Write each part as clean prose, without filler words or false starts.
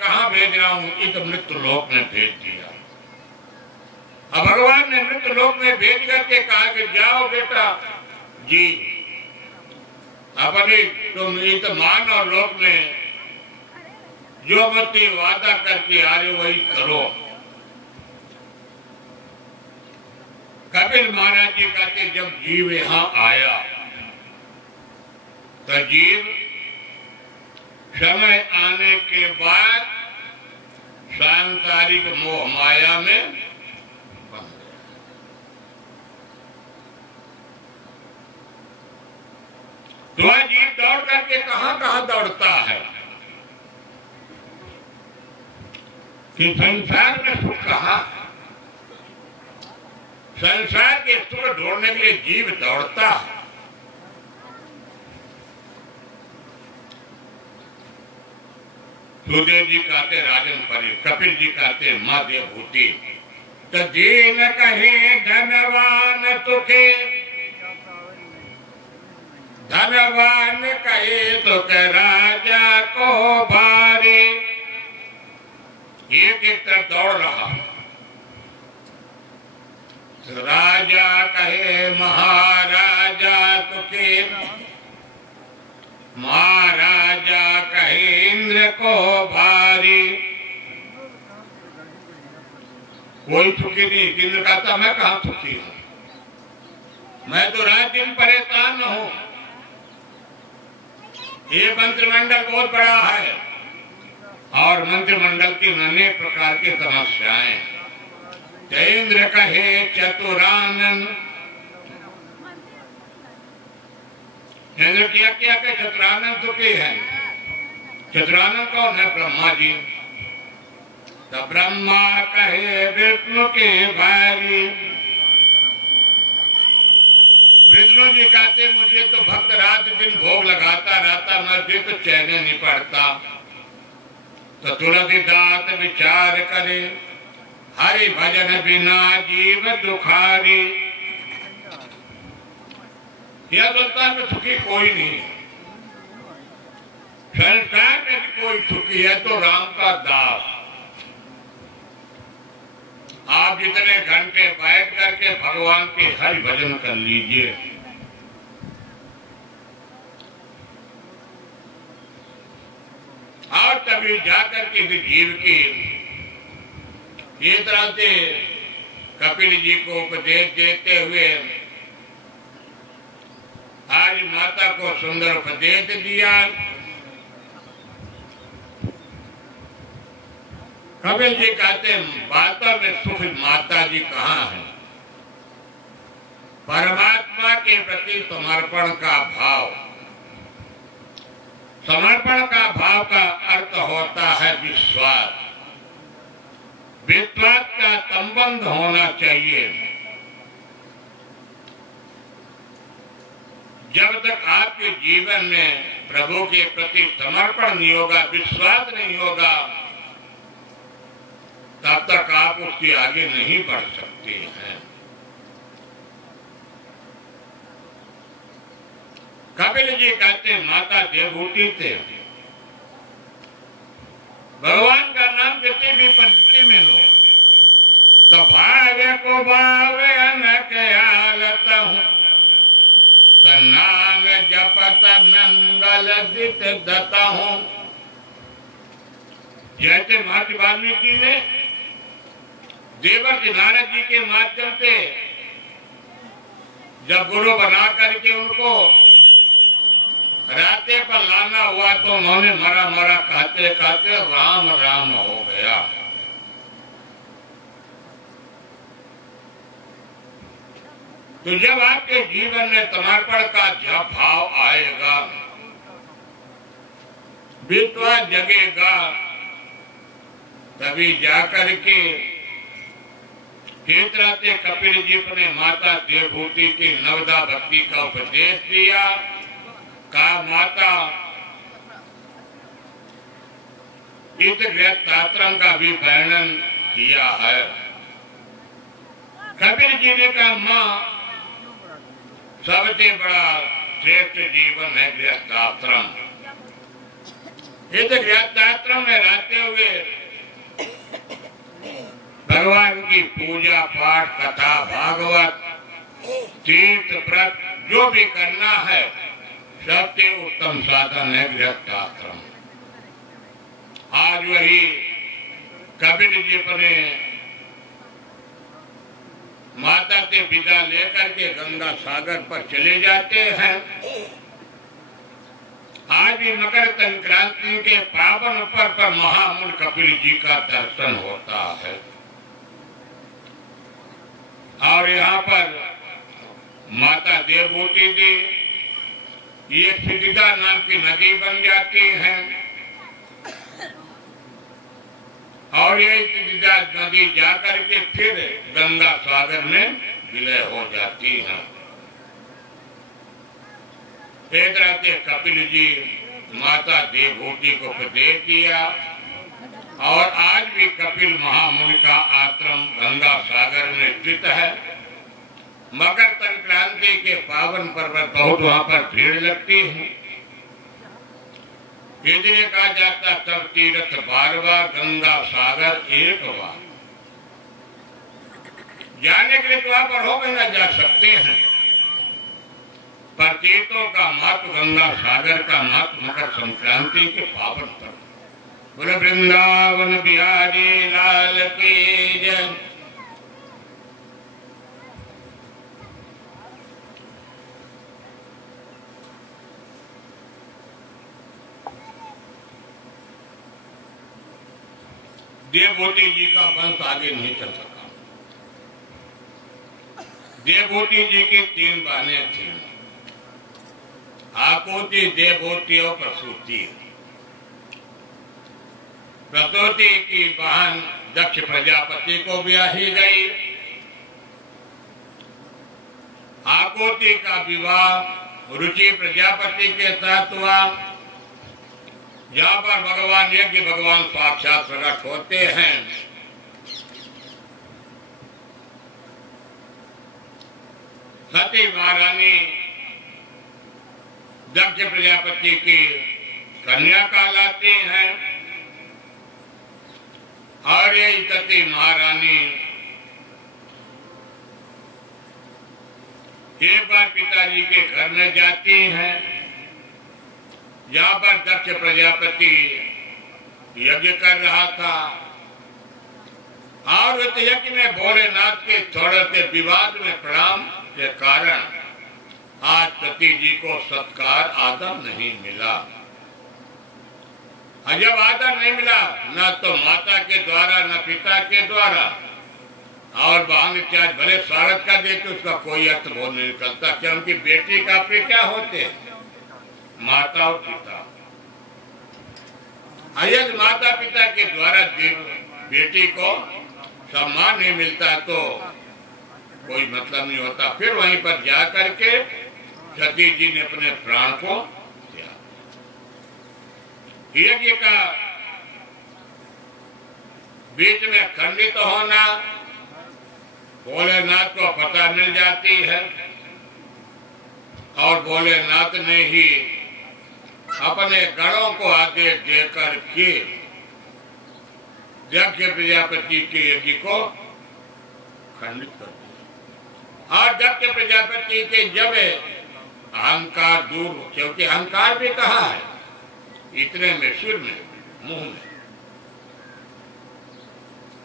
कहाँ भेज रहा हूँ, ये तो मृत्यु लोक में भेज दिया। अब भगवान ने मृत्यु लोक में भेज करके कहा कि जाओ बेटा जी, अपने तुम इस मानव लोक में जो मती वादा करके आ रहे वही करो। कपिल महाराज जी कहते जब जीव यहाँ आया तो जीव समय आने के बाद सांसारिक मोह माया में बंध गया। तो जीव दौड़ करके कहाँ कहाँ दौड़ता है कि संसार में सुख कहाँ है। संसार के सुख ढूंढने के लिए जीव दौड़ता है। सुखदेव जी कहते राजन परि, कपिल जी कहते माँ देवभूति। तो जीन कहे धनवान तुखे, धनवान कहे तो के राजा को भारी। एक तरफ दौड़ रहा, राजा कहे महाराजा तुके, महाराजा कहे इंद्र को भारी। कोई सुखी नहीं। इंद्र कहता मैं कहाँ सुखी हूँ, मैं तो रात दिन परेशान हूँ। ये मंत्रिमंडल बहुत बड़ा है और मंत्रिमंडल की अनेक प्रकार की समस्याएं। इंद्र कहे चतुरानन, इंद्र क्या क्या के चतुरानन सुखी है। चतुरानन कौन है? ब्रह्मा जी। तो ब्रह्मा कहे विष्णु के भारी। विष्णु जी कहते मुझे तो भक्त रात दिन भोग लगाता रहता, मुझे तो चैन नहीं पड़ता। तो तुलसीदास विचार करे, हरि भजन बिना जीव दुखारी। यह बोलता है सुखी कोई नहीं, संसार में कोई सुखी है तो राम का दास। आप जितने घंटे बैठ करके भगवान के हरि भजन कर लीजिए, और तभी जाकर के जीव की ये तरह से कपिल जी को उपदेश देते हुए आज माता को सुंदर उपदेश दिया। कपिल जी कहते वास्तव में सुख माता जी कहाँ है। परमात्मा के प्रति समर्पण का भाव, समर्पण का भाव का अर्थ होता है विश्वास। विश्वास का संबंध होना चाहिए। जब तक आपके जीवन में प्रभु के प्रति समर्पण नहीं होगा, विश्वास नहीं होगा, तब तक आप उसके आगे नहीं बढ़ सकते हैं। कपिल जी कहते माता देवभूति थे। भगवान का नाम कितनी भी पंक्ति में लो तो भावे को भावे न ख्यालत हूँ, तो नाम जपत मंगल दित दता हूँ। जैसे महर्षि वाल्मीकि ने देवर्षि नारद जी के माध्यम से जब गुरु बना करके उनको रास्ते पर लाना हुआ तो उन्होंने मरा मरा कहते कहते राम राम हो गया। तो जब आपके जीवन में समर्पण का जब भाव आएगा, विश्वास जगेगा, तभी जाकर के जिस तरह से कपिल जी ने माता देवभूति की नवदा भक्ति का उपदेश दिया, कहा माता इस गृहस्थाश्रम का भी वर्णन किया है। कपिल जी ने कहा माँ सबसे बड़ा श्रेष्ठ जीवन है गृहस्थाश्रम। इस यात्रा में रहते हुए भगवान की पूजा पाठ, कथा, भागवत, तीर्थ, व्रत जो भी करना है, सबसे उत्तम साधन है गृहस्थ आश्रम। आज वही कपिल जी अपने माता से विदा लेकर के गंगा सागर पर चले जाते हैं। आज भी मकर संक्रांति के पावन पर महामुनि कपिल जी का दर्शन होता है और यहाँ पर माता देवभूति जी ये सिद्धिदा नाम की नदी बन जाती है और ये सिद्धिदा नदी जाकर के फिर गंगा सागर में विलय हो जाती है। एक रात कपिल जी माता देवभूति को उपदेश दिया और आज भी कपिल महामुनि का आश्रम गंगा सागर में स्थित है। मकर संक्रांति के पावन पर्व बहुत वहाँ पर भीड़ लगती है। इसलिए कहा जाता सब तीर्थ बार बार, गंगा सागर एक बार। जाने के लिए तो वहाँ पर हो गंगा जा सकते हैं, पर तीर्थों का महत्व, गंगा सागर का महत्व मकर संक्रांति के पावन पर्व। बोले वृंदावन बिहारी लाल की जय। देवभूति जी का वंश आगे नहीं चल सका। देवभूति जी की 3 बहनें थीं, आकुति, देवभूति और प्रसूति। प्रसूति की बहन दक्ष प्रजापति को ब्याही गई। आकुति का विवाह रुचि प्रजापति के साथ हुआ। जहाँ पर भगवान यज्ञ भगवान साक्षात प्रकट होते हैं, सती महारानी दक्ष प्रजापति की कन्या कहलाती हैं और यही सती महारानी एक बार पिताजी के घर में जाती हैं, जहाँ पर दक्ष प्रजापति यज्ञ कर रहा था और उस यज्ञ में भोलेनाथ के थोड़े से विवाद में प्रणाम के कारण आज सती जी को सत्कार आदर नहीं मिला। जब आदर नहीं मिला, न तो माता के द्वारा न पिता के द्वारा, और बहन चाहे भले स्वागत कर देते उसका कोई अर्थ बोध नहीं निकलता। क्या उनकी बेटी का प्रिय क्या होते? माता और पिता। यदि माता पिता के द्वारा बेटी को सम्मान नहीं मिलता तो कोई मतलब नहीं होता। फिर वहीं पर जा करके सती जी ने अपने प्राण को दिया। यज्ञ का बीच में खंडित होना भोलेनाथ को पता मिल जाती है और भोलेनाथ ने ही अपने गणों को आदेश देकर के दक्ष प्रजापति के यज्ञ को खंडित कर दिया। और दक्ष प्रजापति के जब अहंकार दूर, क्योंकि अहंकार भी कहा है इतने में, सिर में, मुंह में,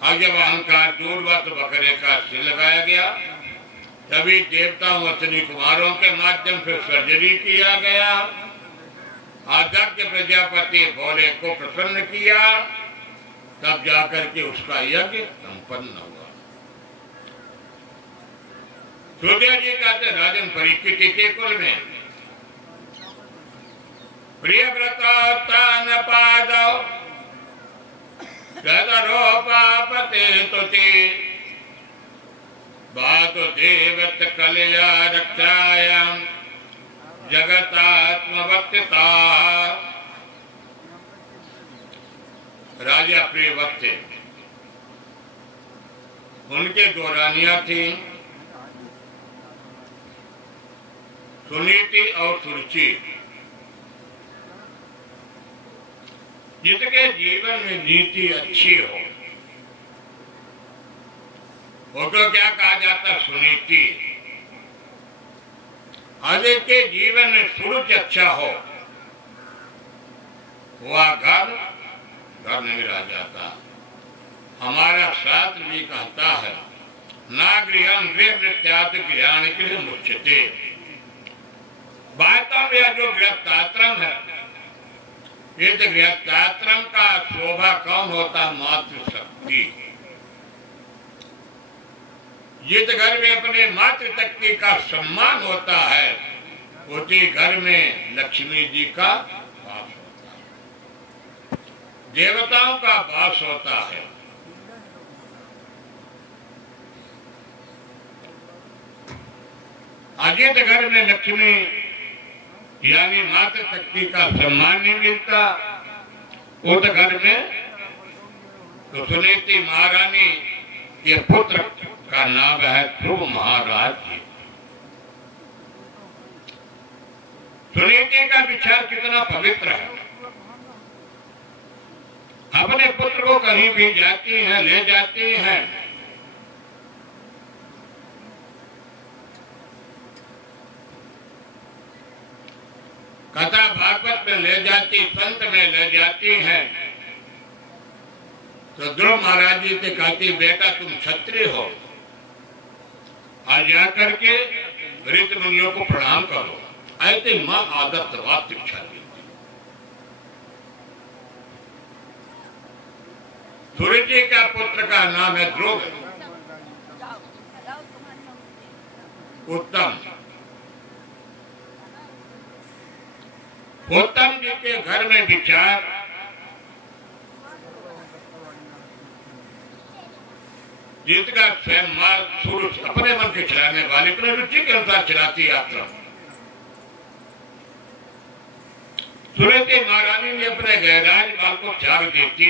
और जब अहंकार दूर हुआ तो बकरे का सिर लगाया गया। तभी देवताओं अश्विनी कुमारों के माध्यम से सर्जरी किया गया। दक्ष प्रजापति भोले को प्रसन्न किया, तब जाकर के उसका यज्ञ संपन्न हुआ। सुखदेव जी कहते राजन परीक्षित के कुल में प्रियव्रतान पादौ सदरोपापते तुति बातो देवत कलया रक्षायाम जगतात्मवत्यता। राजा प्रियव्रत थे, उनके 2 रानियां थी, सुनीति और सुरुचि। जिसके जीवन में नीति अच्छी हो, वो तो क्या कहा जाता, सुनीति। और जिसके जीवन में सुरुचि अच्छा हो, वह घर नहीं रह जाता। हमारा शास्त्र भी कहता है, ना गृहम गृह नृत्यादि गृहाणि गृह मुच्यते। वास्तव में जो गृहस्थाश्रम है, इस गृहस्थाश्रम का शोभा कौन होता, मातृशक्ति। जिस घर में अपने मातृशक्ति का सम्मान होता है, उसी घर में लक्ष्मी जी का वास होता है, देवताओं का वास होता है। जिस घर में लक्ष्मी यानी मातृशक्ति का सम्मान नहीं मिलता, उस घर में तो सुनीति महारानी के पुत्र का नाम है ध्रुव महाराज जी। सुनीति का विचार कितना पवित्र है। अपने पुत्र को कहीं भी जाती हैं, ले जाती हैं, कथा भागवत में ले जाती, संत में ले जाती हैं, तो ध्रुव महाराज जी से कहती, बेटा तुम क्षत्रिय हो, आज जाकर के ऋषि मुनियों को प्रणाम करो। ऐसे माँ आदर्शवाद शिक्षा देती। सूर्य जी का पुत्र का नाम है ध्रुव, उत्तम। उत्तम जी के घर में विचार, जिसका स्वयं मार्ग शुरू अपने मन के चलाने वाले, अपने रुचि के अनुसार चलाती यात्रा। सुनीति महारानी ने अपने राजमहल को त्याग देती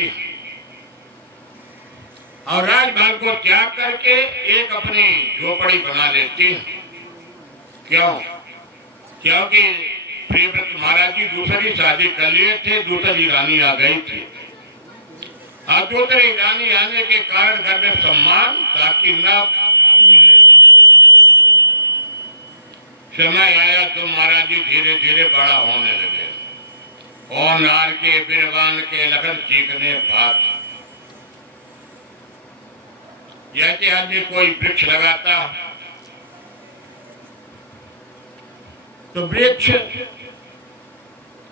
और राजमहल को त्याग करके एक अपनी झोपड़ी बना लेती। क्यों? क्योंकि प्रियव्रत महाराज जी दूसरी शादी कर लिए थे, दूसरी रानी आ गई थी। और दूसरी रानी आने के कारण घर में सम्मान ताकि न मिले। समय आया तो महाराज जी धीरे धीरे बड़ा होने लगे और नार के बिरवान के लगन चीखने भाग। जैसे आदमी कोई वृक्ष लगाता तो वृक्ष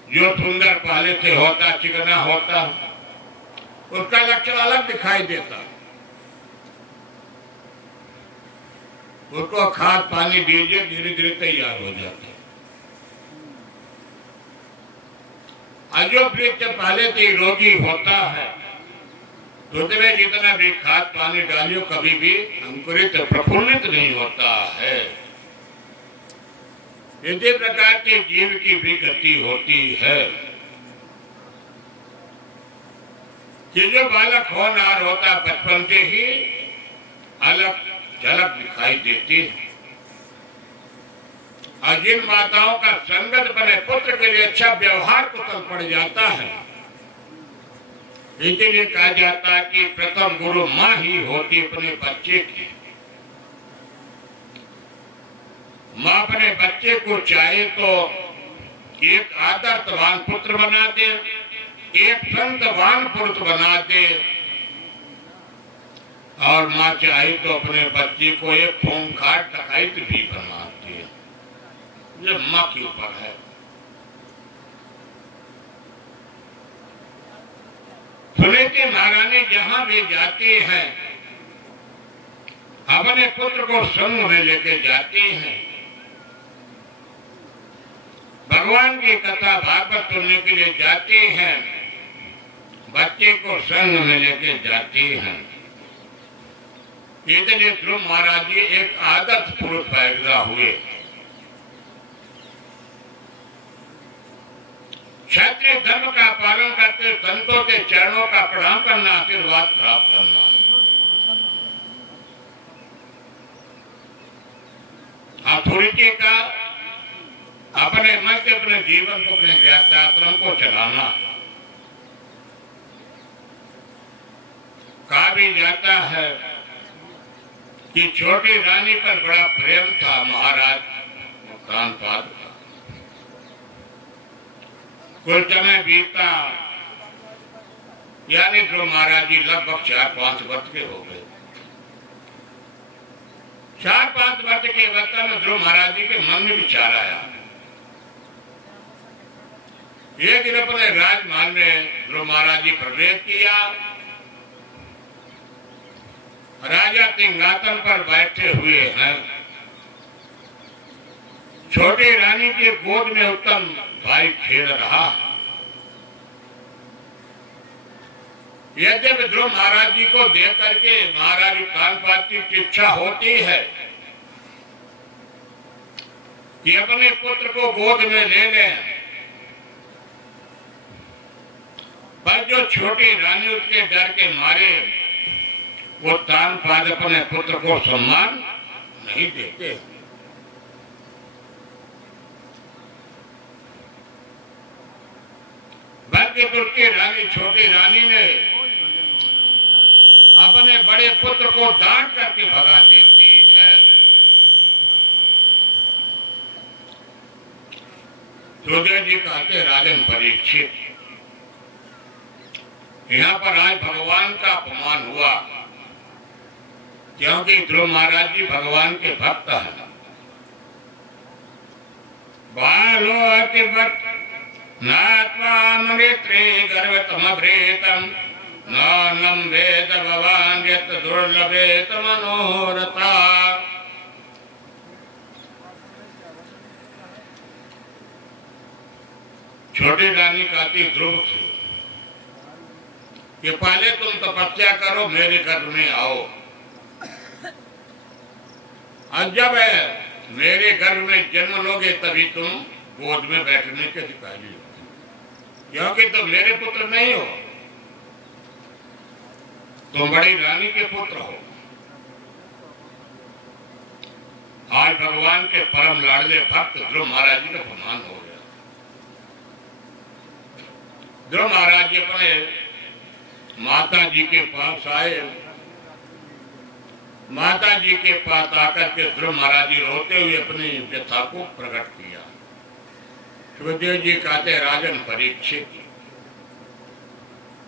जो सुंदर पहले से होता, चिकना होता, उसका लक्षण अलग दिखाई देता। उसको खाद पानी दीजिए, धीरे धीरे तैयार हो जाता। और जो वृक्ष पहले से रोगी होता है, तो उसमें जितना भी खाद पानी डालियो कभी भी अंकुरित प्रफुल्लित नहीं होता है। इसी प्रकार के जीव की भी गति होती है कि जो बालक होनहार होता, बचपन से ही अलग झलक दिखाई देती है। और जिन माताओं का संगत बने पुत्र के लिए अच्छा व्यवहार कुशल पड़ जाता है, इसलिए कहा जाता है कि प्रथम गुरु माँ ही होती अपने बच्चे की। माँ अपने बच्चे को चाहे तो एक आदर्शवान पुत्र बना दे, एक संतवान पुरुष बना दे, और माँ चाहे तो अपने बच्चे को एक खूंखार डकैत भी बना दे। ये माँ के ऊपर है। सुनीति महारानी जहां भी जाती हैं, अपने पुत्र को संग में लेके जाती हैं। भगवान की कथा भागवत सुनने के लिए जाती हैं, बच्चे को संग में लेके जाती हैं। इसलिए ध्रुव महाराज जी एक आदर्श पुरुष पैदा हुए। क्षत्रिय धर्म का पालन करते संतों के चरणों का प्रणाम करना, आशीर्वाद प्राप्त करना। अथॉरिटी का अपने मन से अपने जीवन को, अपने व्याख्याक्रम को चलाना। भी जाता है कि छोटी रानी पर बड़ा प्रेम था महाराज कानपाद का। कुछ समय बीता, यानी ध्रुव महाराज जी लगभग 4-5 वर्ष के हो गए। 4-5 वर्ष के अवस्था में ध्रुव महाराज जी के मन में विचार आया। एक दिन अपने राजमहल में ध्रुव महाराज जी प्रवेश किया। राजा सिंहासन पर बैठे हुए हैं। छोटी रानी के गोद में उत्तम भाई खेल रहा। यद्यपि ध्रुव महाराज जी को देख करके महाराज कानपाद की इच्छा होती है कि अपने पुत्र को गोद में ले लें, पर जो छोटी रानी उसके डर के मारे वो कानपाद अपने पुत्र को सम्मान नहीं देते। बल्कि उसकी रानी छोटी रानी ने अपने बड़े पुत्र को डांट करके भगा देती है। सुखदेव जी कहते राजन परीक्षित, यहाँ पर आज भगवान का अपमान हुआ, क्योंकि ध्रुव महाराज जी भगवान के भक्त हैं। बालो अतिभक्त नात्मामृत्रे गर्वतमभ्रेतम नानम वेद भवान यत् दुर्लभेत मनोरथा। छोटी रानी कहती ध्रुव से कि पहले तुम तपस्या करो, मेरे घर में आओ, और जब मेरे घर में जन्म लोगे तभी तुम गोद में बैठने के अधिकारी हो, क्योंकि तुम मेरे पुत्र नहीं हो, तुम बड़ी रानी के पुत्र हो। आज भगवान के परम लाडले भक्त ध्रुव महाराज जी का अपमान हो गया। ध्रुव महाराज जी अपने माता जी के पास आए। माता जी के पास आकर के ध्रुव महाराज जी रोते हुए अपनी व्यथा को प्रकट किया। सुखदेव जी कहते राजन परीक्षित,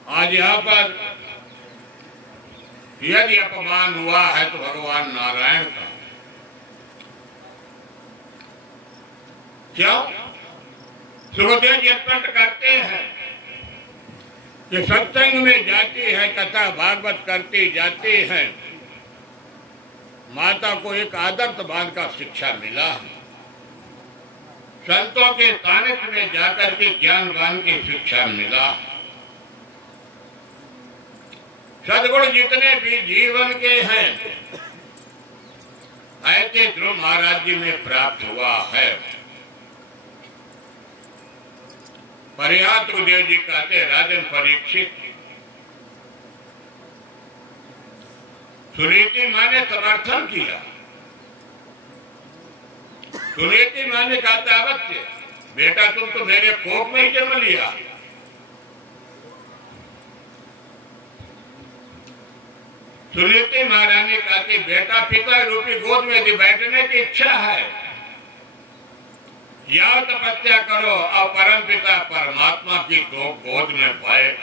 आज यहाँ पर यदि अपमान हुआ है तो भगवान नारायण का। क्यों? सुखदेव जी स्पष्ट करते हैं कि सत्संग में जाती है, कथा भागवत करती जाती है, माता को एक आदर्शवान का शिक्षा मिला है। संतों के सानिध्य में जाकर के ज्ञानवान की शिक्षा मिला। सद्गुण जितने भी जीवन के हैं ऐसे ध्रुव महाराज जी में प्राप्त हुआ है। पर्याप्त गुरुदेव जी कहते राजन परीक्षित, सुनीति माँ ने समर्थन किया। सुनीति माँ ने कहा अवश्य बेटा, तुम तो मेरे कोख में ही जन्म लिया। सुनीति महारानी ने कहा कि बेटा, पिता रूपी गोद में यदि बैठने की इच्छा है या तपस्या करो और परम पिता परमात्मा की दो गोद में बैठ।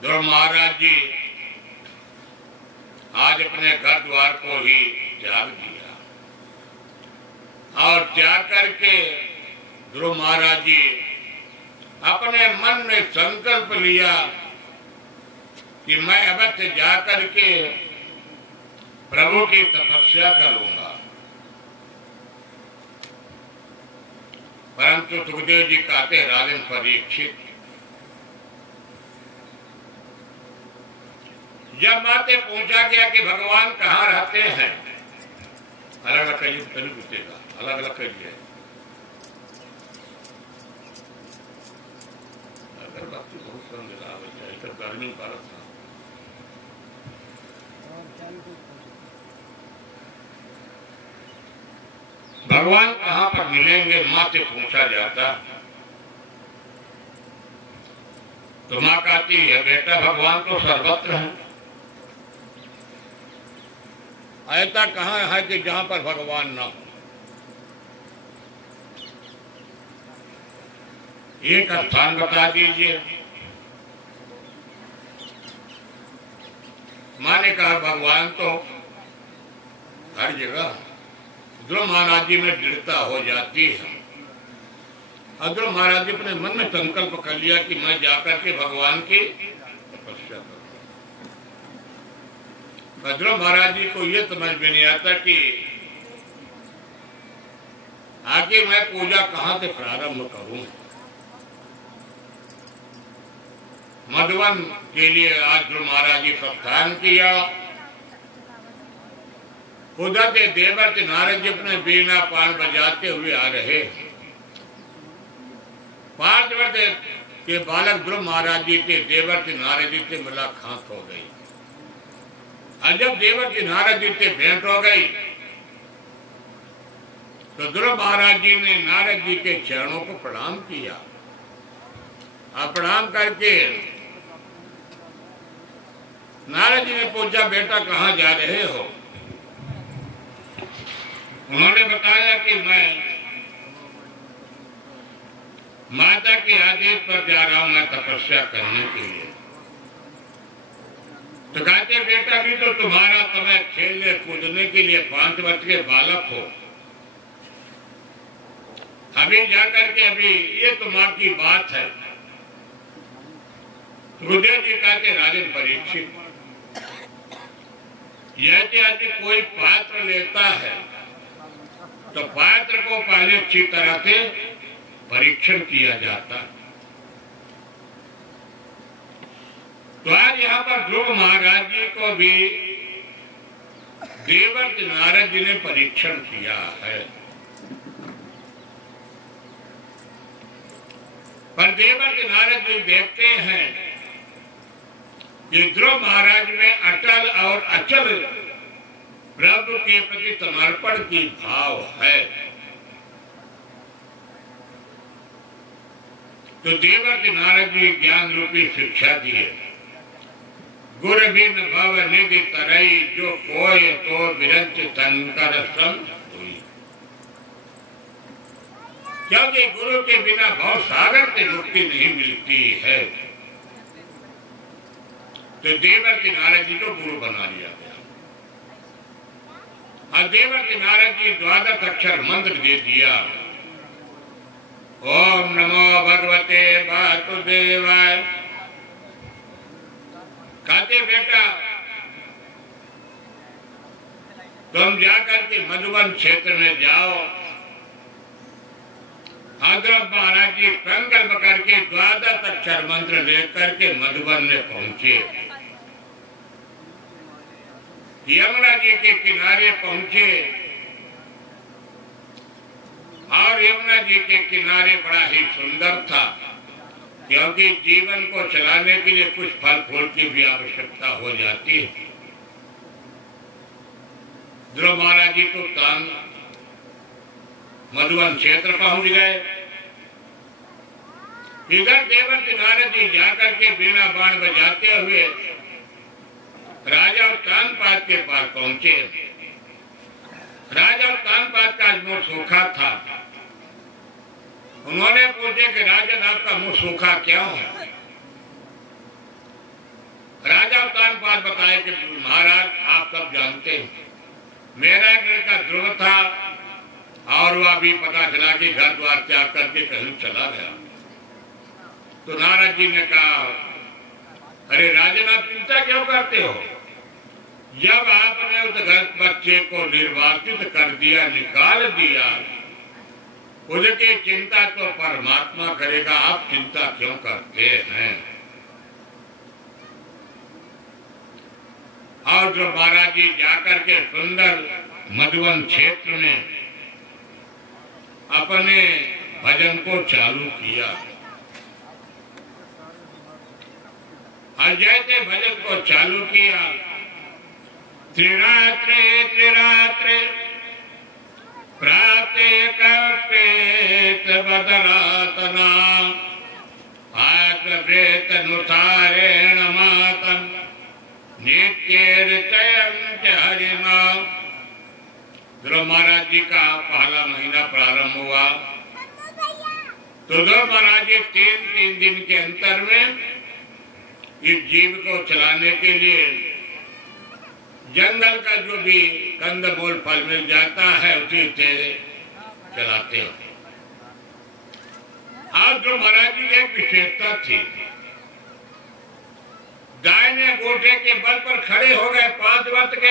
ध्रुव महाराज जी आज अपने घर द्वार को ही त्याग दिया और त्याग करके ध्रुव महाराज जी अपने मन में संकल्प लिया कि मैं अवश्य जाकर के प्रभु की तपस्या करूंगा। परंतु सुखदेव जी कहते राजन परीक्षित, जब माते पूछा गया कि भगवान कहाँ रहते हैं, अलग अलग करिए, कभी पूछेगा अलग अलग करिए, अगर बात बहुत समझ गर्मी भारत था। भगवान कहाँ पर मिलेंगे माँ से पूछा जाता तो माँ कहती है बेटा भगवान तो सर्वत्र है, ऐसा कहाँ है कि जहां पर भगवान ना हो। एक स्थान बता दीजिए। माँ ने कहा भगवान तो हर जगह। ध्रुव महाराज जी में दृढ़ता हो जाती है। ध्रुव महाराज जी अपने मन में संकल्प कर लिया कि मैं जाकर के भगवान की तपस्या करूं। ध्रुव महाराज जी को यह समझ में नहीं आता कि आगे मैं पूजा कहां से प्रारंभ करूं। मधुवन के लिए आज ध्रुव महाराज जी प्रस्थान किया। उधर से देवर्षि नारद जी अपने वीणा पान बजाते हुए आ रहे। 5 वर्ष के बालक ध्रुव महाराज जी के देवर्षि नारद जी से मुलाकात हो गई। और जब देवर्षि नारद जी से भेंट हो गई तो ध्रुव महाराज जी ने नारद जी के चरणों को प्रणाम किया। और प्रणाम करके नारद जी ने पूछा बेटा कहाँ जा रहे हो। उन्होंने बताया कि मैं माता के आदेश पर जा रहा हूं, मैं तपस्या करने के लिए। तो कहते बेटा भी तो तुम्हारा समय खेलने कूदने के लिए 5 वर्ष के बालक हो। अभी जाकर के अभी ये तुम्हारी बात है। गुरुदेव जी कहते राजन परीक्षित, यदि कोई पात्र लेता है तो पात्र को पहले अच्छी तरह से परीक्षण किया जाता है। तो आज यहाँ पर ध्रुव महाराज जी को भी देवर्षि नारद जी ने परीक्षण किया है। पर देवर्षि नारद जी देखते हैं कि ध्रुव महाराज में अटल और अचल प्रभु के प्रति समर्पण की भाव है। तो देवर्षि नारद जी ज्ञान रूपी शिक्षा दिए। गुर बिन भव निधि तरई, जो कोय तो विरंच शंकर संग हुई। क्योंकि गुरु के बिना भव सागर से मुक्ति नहीं मिलती है। तो देवर्षि नारद जी को गुरु बना लिया गया। और देवर्षि नारद जी 12 अक्षर मंत्र दे दिया। ओम नमो भगवते वासुदेवाय। कहते बेटा तुम जाकर के मधुबन क्षेत्र में जाओ। ध्रुव महाराज जी संकल्प करके 12 अक्षर मंत्र लेकर के मधुबन में पहुंचे। यमुना जी के किनारे पहुंचे और यमुना जी के किनारे बड़ा ही सुंदर था, क्योंकि जीवन को चलाने के लिए कुछ फल फूल की भी आवश्यकता हो जाती है। ध्रुव महाराज जी तो तान मधुबन क्षेत्र पहुंच गए। इधर देवर्षि नारद जी जाकर के वीणा बाण बजाते हुए राजा उत्तानपाद के पास पहुंचे। राजा उत्तानपाद का मुंह सूखा था। उन्होंने पूछे कि राजन आपका मुंह सूखा क्यों है। राजा उत्तानपाद बताए कि महाराज आप सब जानते हैं मेरा एक लड़का ध्रुव था और वह भी पता चला कि घर द्वार त्याग करके कहीं चला गया। तो नारद जी ने कहा अरे राजन आप चिंता क्यों करते हो। जब आपने उस बच्चे को निर्वासित कर दिया, निकाल दिया, उसकी चिंता तो परमात्मा करेगा, आप चिंता क्यों करते हैं। और जो महाराज जी जाकर के सुंदर मधुबन क्षेत्र में अपने भजन को चालू किया। और जैसे भजन को चालू किया, त्रिरात्रे त्रिरात्रे प्राप्ते कपेत बदरातना, आज व्रेतनुसारेण मातं नित्यर्चयं च हरिनाम। ध्रुव महाराज जी का पहला महीना प्रारंभ हुआ तो ध्रुव महाराज जी तीन दिन के अंतर में इस जीव को चलाने के लिए जंगल का जो भी कंदमूल फल मिल जाता है उसी से चलाते हैं। आज जो महाराज जी की एक विशेषता थी, दाहिने अंगूठे के बल पर खड़े हो गए 5 वर्ष के